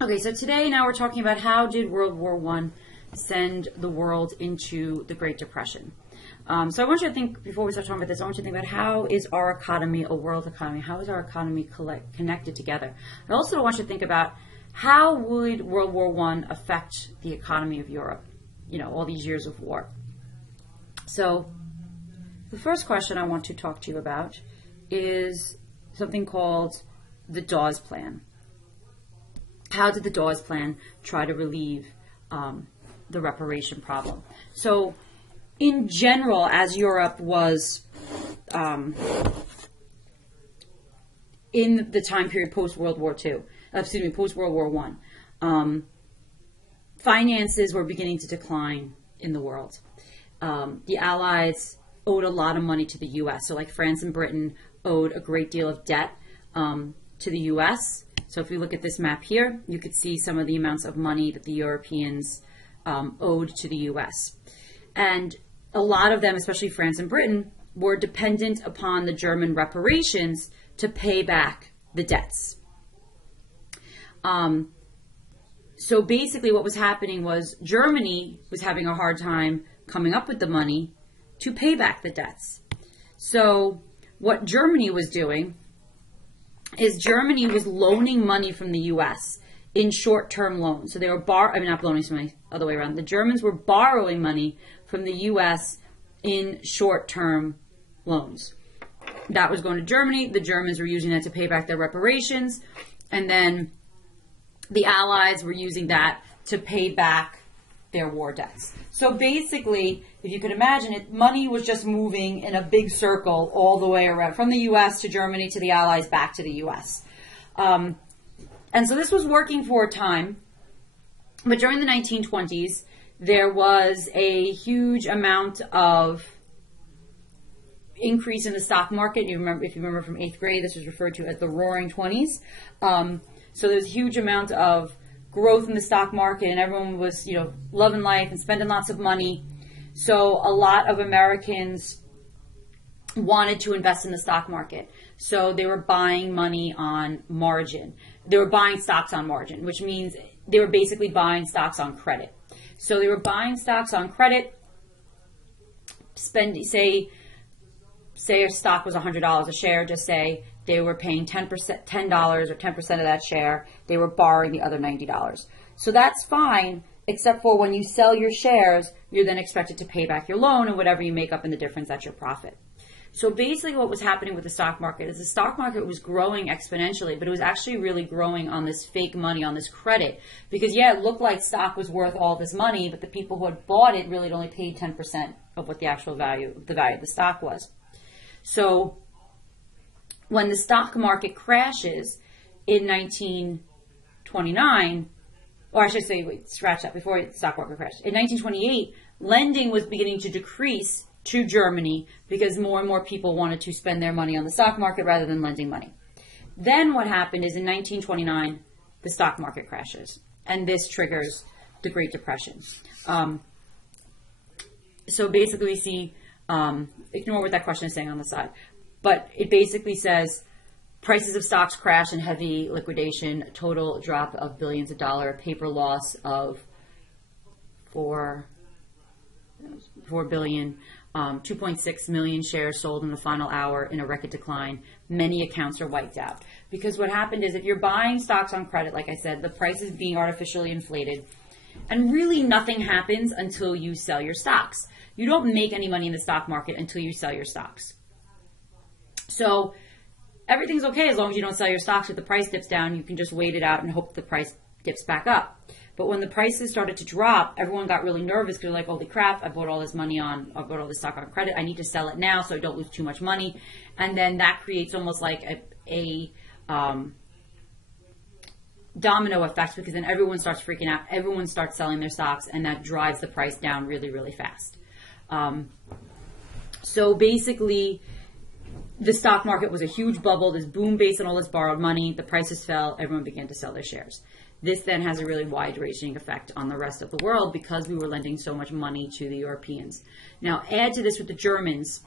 Okay, so today now we're talking about how did World War I send the world into the Great Depression. So I want you to think, before we start talking about this, I want you to think about how is our economy a world economy? How is our economy connected together? I also want you to think about how would World War I affect the economy of Europe, all these years of war. So the first question I want to talk to you about is something called the Dawes Plan. How did the Dawes Plan try to relieve the reparation problem? So in general, as Europe was in the time period post-World War II, post-World War I, finances were beginning to decline in the world. The Allies owed a lot of money to the U.S. So like France and Britain owed a great deal of debt to the U.S. So if we look at this map here, you could see some of the amounts of money that the Europeans owed to the U.S. And a lot of them, especially France and Britain, were dependent upon the German reparations to pay back the debts. So basically what was happening was Germany was having a hard time coming up with the money to pay back the debts. So what Germany was doing is Germany was loaning money from the U.S. in short-term loans. So they were not loaning some money, other way around. The Germans were borrowing money from the U.S. in short-term loans. That was going to Germany. The Germans were using that to pay back their reparations. And then the Allies were using that to pay back their war debts. So basically, if you could imagine it, money was just moving in a big circle all the way around, from the U.S. to Germany to the Allies back to the U.S. And so this was working for a time, but during the 1920s, there was a huge amount of increase in the stock market. If you remember from 8th grade, this was referred to as the Roaring Twenties. So there's a huge amount of growth in the stock market, and everyone was, loving life and spending lots of money. So a lot of Americans wanted to invest in the stock market. So they were buying money on margin. They were buying stocks on margin, which means they were basically buying stocks on credit. So they were buying stocks on credit, say a stock was $100 a share, just say they were paying $10 or 10% of that share. They were borrowing the other $90. So that's fine, except for when you sell your shares, you're then expected to pay back your loan, and whatever you make up in the difference, that's your profit. So basically what was happening with the stock market is the stock market was growing exponentially, but it was actually really growing on this fake money, on this credit. Because it looked like stock was worth all this money, but the people who had bought it really only paid 10% of what the actual value of the stock was. So when the stock market crashes in 1929, or I should say, scratch that, before the stock market crashed. In 1928, lending was beginning to decrease to Germany because more and more people wanted to spend their money on the stock market rather than lending money. Then what happened is in 1929, the stock market crashes, and this triggers the Great Depression. So basically we see, ignore what that question is saying on the side, but it basically says prices of stocks crash and heavy liquidation, total drop of billions of dollars, paper loss of $4 billion, 2.6 million shares sold in the final hour in a record decline. Many accounts are wiped out. Because what happened is if you're buying stocks on credit, like I said, the price is being artificially inflated, and really nothing happens until you sell your stocks. You don't make any money in the stock market until you sell your stocks. So everything's okay as long as you don't sell your stocks. If the price dips down, you can just wait it out and hope the price dips back up. But when the prices started to drop, everyone got really nervous because they're like, holy crap, I bought all this stock on credit. I need to sell it now so I don't lose too much money. And then that creates almost like a domino effect, because then everyone starts freaking out. Everyone starts selling their stocks, and that drives the price down really, really fast. So basically, the stock market was a huge bubble, this boom based on all this borrowed money. The prices fell. Everyone began to sell their shares. This then has a really wide-ranging effect on the rest of the world because we were lending so much money to the Europeans. Now, add to this with the Germans.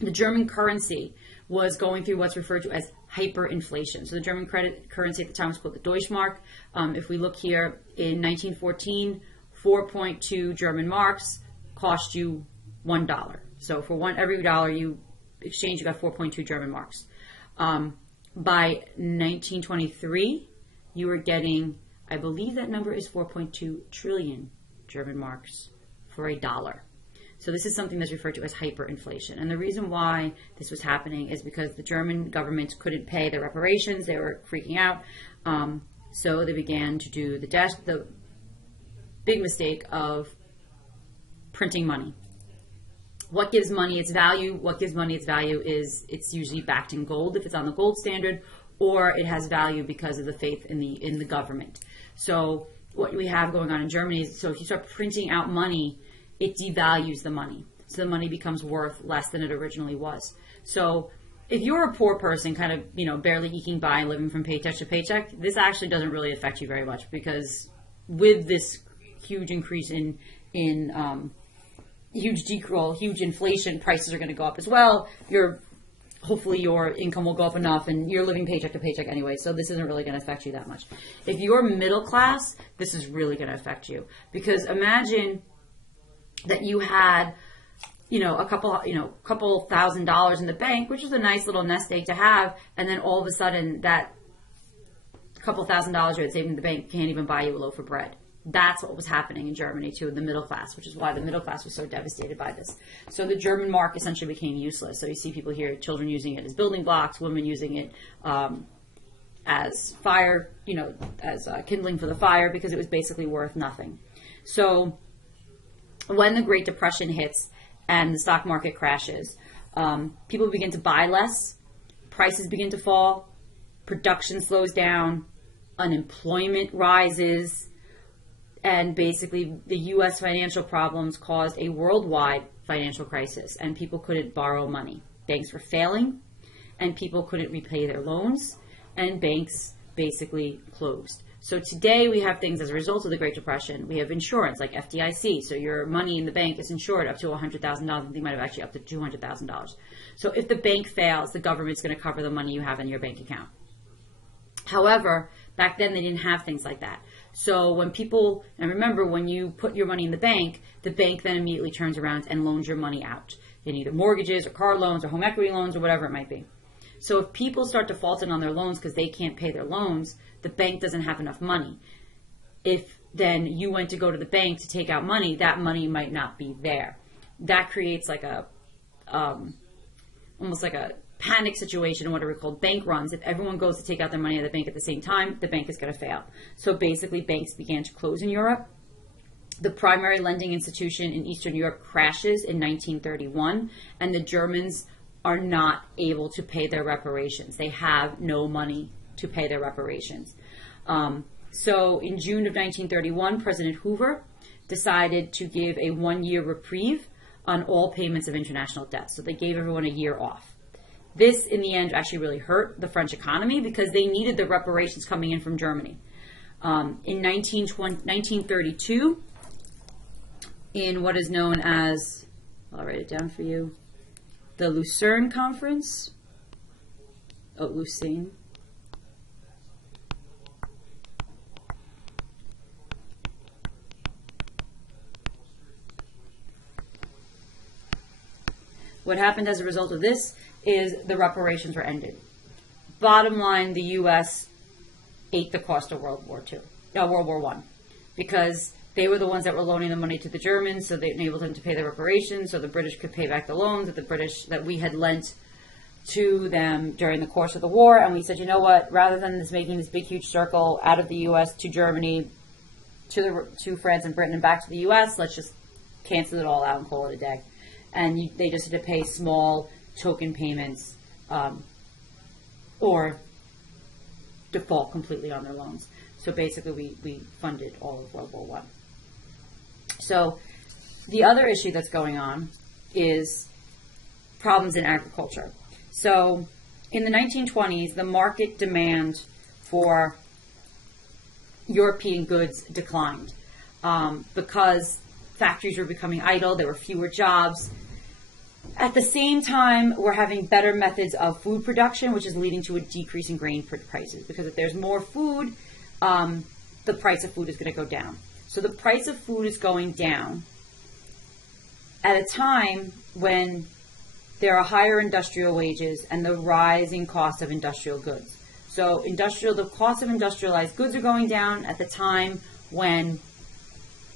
The German currency was going through what's referred to as hyperinflation. So the German currency at the time was called the Deutschmark. If we look here in 1914, 4.2 German marks cost you $1. So for every dollar you exchange, you got 4.2 German marks. By 1923, you were getting, I believe that number is 4.2 trillion German marks for a dollar. So this is something that's referred to as hyperinflation. And the reason why this was happening is because the German government couldn't pay their reparations. They were freaking out. So they began to do the big mistake of printing money. What gives money its value? What gives money its value is it's usually backed in gold if it's on the gold standard, or it has value because of the faith in the government. So what we have going on in Germany is, so if you start printing out money, it devalues the money. So the money becomes worth less than it originally was. So if you're a poor person, kind of, barely eking by, living from paycheck to paycheck, this actually doesn't really affect you very much, because with this huge increase in huge inflation, prices are going to go up as well. Hopefully your income will go up enough, and you're living paycheck to paycheck anyway, so this isn't really going to affect you that much. If you're middle class, this is really going to affect you, because imagine that you had, a couple $1,000s in the bank, which is a nice little nest egg to have, and then all of a sudden that couple $1,000s you had saved in the bank can't even buy you a loaf of bread. That's what was happening in Germany too, in the middle class, which is why the middle class was so devastated by this. So the German mark essentially became useless. So you see people here, children using it as building blocks, women using it as fire, as kindling for the fire, because it was basically worth nothing. So when the Great Depression hits and the stock market crashes, people begin to buy less, prices begin to fall, production slows down, unemployment rises, and basically the U.S. financial problems caused a worldwide financial crisis, and people couldn't borrow money. Banks were failing, and people couldn't repay their loans, and banks basically closed. So today we have things as a result of the Great Depression. We have insurance like FDIC, so your money in the bank is insured up to $100,000. I think might have actually up to $200,000. So if the bank fails, the government's going to cover the money you have in your bank account. However, back then they didn't have things like that. So when people, and remember, when you put your money in the bank then immediately turns around and loans your money out in either mortgages or car loans or home equity loans or whatever it might be. So if people start defaulting on their loans because they can't pay their loans, the bank doesn't have enough money. If then you went to go to the bank to take out money, that money might not be there. That creates like a, almost like a panic situation, what are called bank runs. If everyone goes to take out their money at the bank at the same time, the bank is going to fail. So basically banks began to close in Europe. The primary lending institution in Eastern Europe crashes in 1931, and the Germans are not able to pay their reparations. They have no money to pay their reparations. So in June of 1931, President Hoover decided to give a 1-year reprieve on all payments of international debt. So they gave everyone a year off. This, in the end, actually really hurt the French economy because they needed the reparations coming in from Germany. In 1932, in what is known as, I'll write it down for you, the Lucerne Conference, Lucerne. What happened as a result of this is the reparations were ended. Bottom line, the U.S. ate the cost of World War I, because they were the ones that were loaning the money to the Germans, so they enabled them to pay the reparations, so the British could pay back the loans that we had lent to them during the course of the war. And we said, you know what? Rather than making this big, huge circle out of the U.S. to Germany, to France and Britain, and back to the U.S., let's just cancel it all out and call it a day. And they just had to pay small token payments or default completely on their loans. So basically we funded all of World War I. So the other issue that's going on is problems in agriculture. So in the 1920s, the market demand for European goods declined because factories were becoming idle, there were fewer jobs. At the same time, we're having better methods of food production, which is leading to a decrease in grain prices. Because if there's more food, the price of food is going to go down. So the price of food is going down at a time when there are higher industrial wages and the rising cost of industrial goods. So the cost of industrialized goods are going down at the time when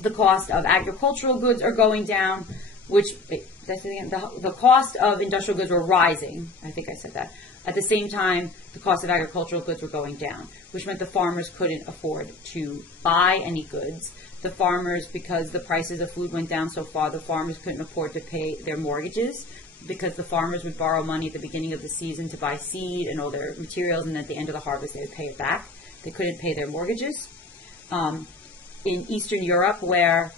the cost of agricultural goods are going down, the cost of industrial goods were rising. I think I said that. At the same time, the cost of agricultural goods were going down, which meant the farmers couldn't afford to buy any goods. The farmers, because the prices of food went down so far, the farmers couldn't afford to pay their mortgages, because the farmers would borrow money at the beginning of the season to buy seed and all their materials, and at the end of the harvest they would pay it back. They couldn't pay their mortgages. In Eastern Europe, where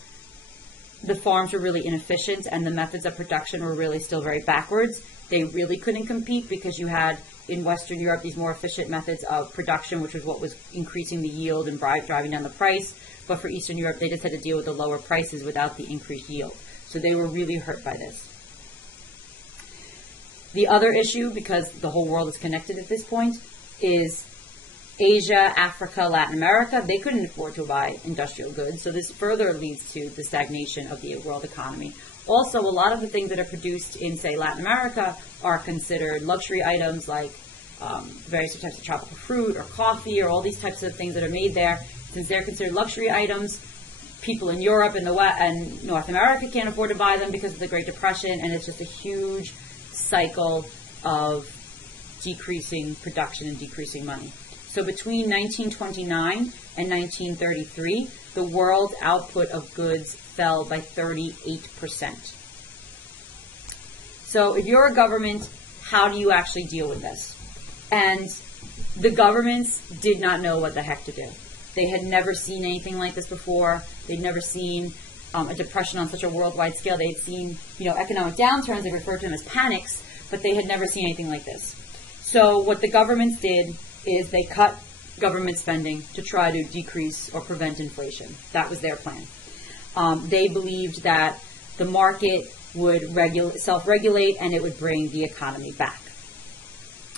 the farms were really inefficient and the methods of production were really still very backwards, they really couldn't compete, because you had in Western Europe these more efficient methods of production, which was what was increasing the yield and driving down the price. But for Eastern Europe, they just had to deal with the lower prices without the increased yield. So they were really hurt by this. The other issue, because the whole world is connected at this point, is Asia, Africa, Latin America. They couldn't afford to buy industrial goods. So this further leads to the stagnation of the world economy. Also, a lot of the things that are produced in, say, Latin America are considered luxury items, like various types of tropical fruit or coffee or all these types of things that are made there. Since they're considered luxury items, people in Europe and and North America can't afford to buy them because of the Great Depression, and it's just a huge cycle of decreasing production and decreasing money. So between 1929 and 1933, the world's output of goods fell by 38%. So if you're a government, how do you actually deal with this? And the governments did not know what the heck to do. They had never seen anything like this before. They'd never seen a depression on such a worldwide scale. They'd seen, economic downturns. They referred to them as panics, but they had never seen anything like this. So what the governments did is they cut government spending to try to decrease or prevent inflation. That was their plan. They believed that the market would self-regulate and it would bring the economy back.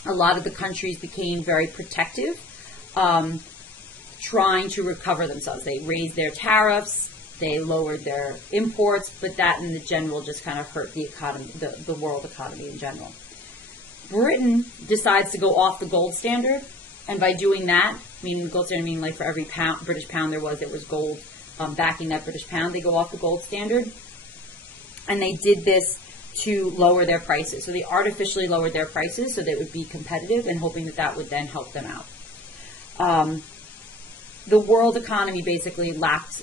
A lot of the countries became very protective, trying to recover themselves. They raised their tariffs, they lowered their imports, but that in the general just kind of hurt the economy, the world economy in general. Britain decides to go off the gold standard, and by doing that, meaning the gold standard, meaning like for every British pound there was gold backing that British pound, they go off the gold standard. And they did this to lower their prices. So they artificially lowered their prices so they would be competitive, and hoping that that would then help them out. The world economy basically lacked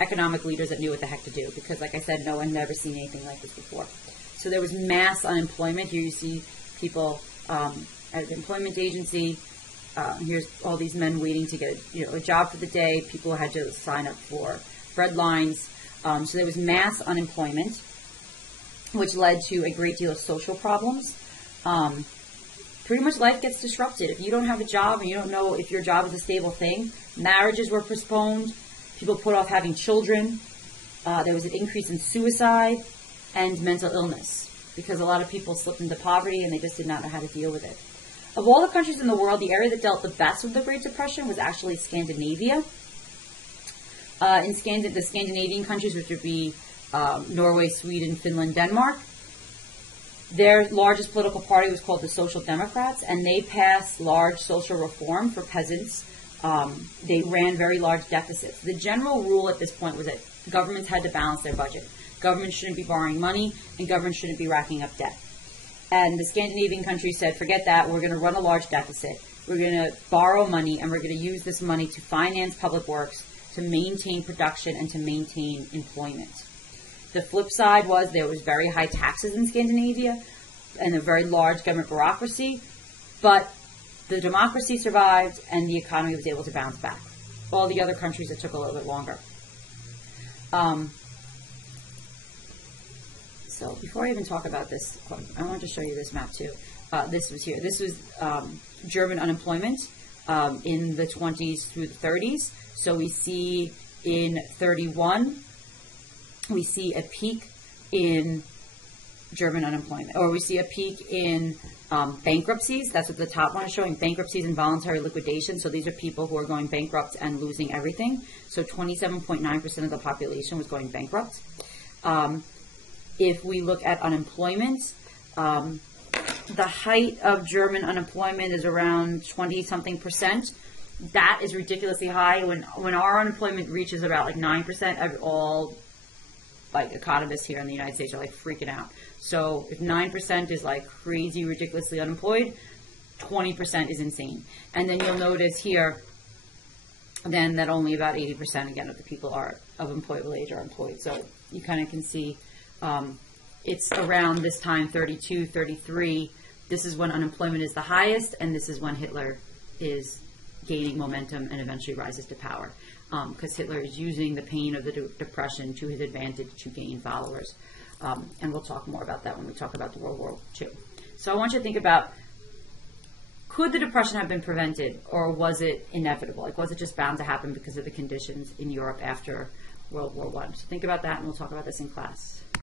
economic leaders that knew what the heck to do, because like I said, no one had ever seen anything like this before. So there was mass unemployment. Here you see people at the employment agency. Here's all these men waiting to get a job for the day. People had to sign up for bread lines. So there was mass unemployment, which led to a great deal of social problems. Pretty much life gets disrupted. If you don't have a job and you don't know if your job is a stable thing, marriages were postponed, people put off having children, there was an increase in suicide and mental illness, because a lot of people slipped into poverty and they just did not know how to deal with it. Of all the countries in the world, the area that dealt the best with the Great Depression was actually Scandinavia. The Scandinavian countries, which would be Norway, Sweden, Finland, Denmark, their largest political party was called the Social Democrats, and they passed large social reform for peasants. They ran very large deficits. The general rule at this point was that governments had to balance their budget. Governments shouldn't be borrowing money, and governments shouldn't be racking up debt. And the Scandinavian countries said, forget that, we're going to run a large deficit. We're going to borrow money, and we're going to use this money to finance public works, to maintain production, and to maintain employment. The flip side was there was very high taxes in Scandinavia and a very large government bureaucracy, but the democracy survived and the economy was able to bounce back. All the other countries, it took a little bit longer. So before I even talk about this, I want to show you this map too. This was here. This was German unemployment in the 20s through the 30s. So we see in 31, we see a peak in German unemployment, or we see a peak in bankruptcies. That's what the top one is showing, bankruptcies and voluntary liquidation. So these are people who are going bankrupt and losing everything. So 27.9% of the population was going bankrupt. If we look at unemployment, the height of German unemployment is around 20-something%. That is ridiculously high. When our unemployment reaches about like 9%, all like economists here in the United States are like freaking out. So if 9% is like crazy, ridiculously unemployed, 20% is insane. And then you'll notice here then that only about 80% again of the people are of employable age are employed. So you kind of can see it's around this time, 32, 33. This is when unemployment is the highest, and this is when Hitler is gaining momentum and eventually rises to power. Because Hitler is using the pain of the Depression to his advantage to gain followers. And we'll talk more about that when we talk about the World War II. So I want you to think about, could the Depression have been prevented, or was it inevitable? Like, was it just bound to happen because of the conditions in Europe after World War I? So think about that, and we'll talk about this in class.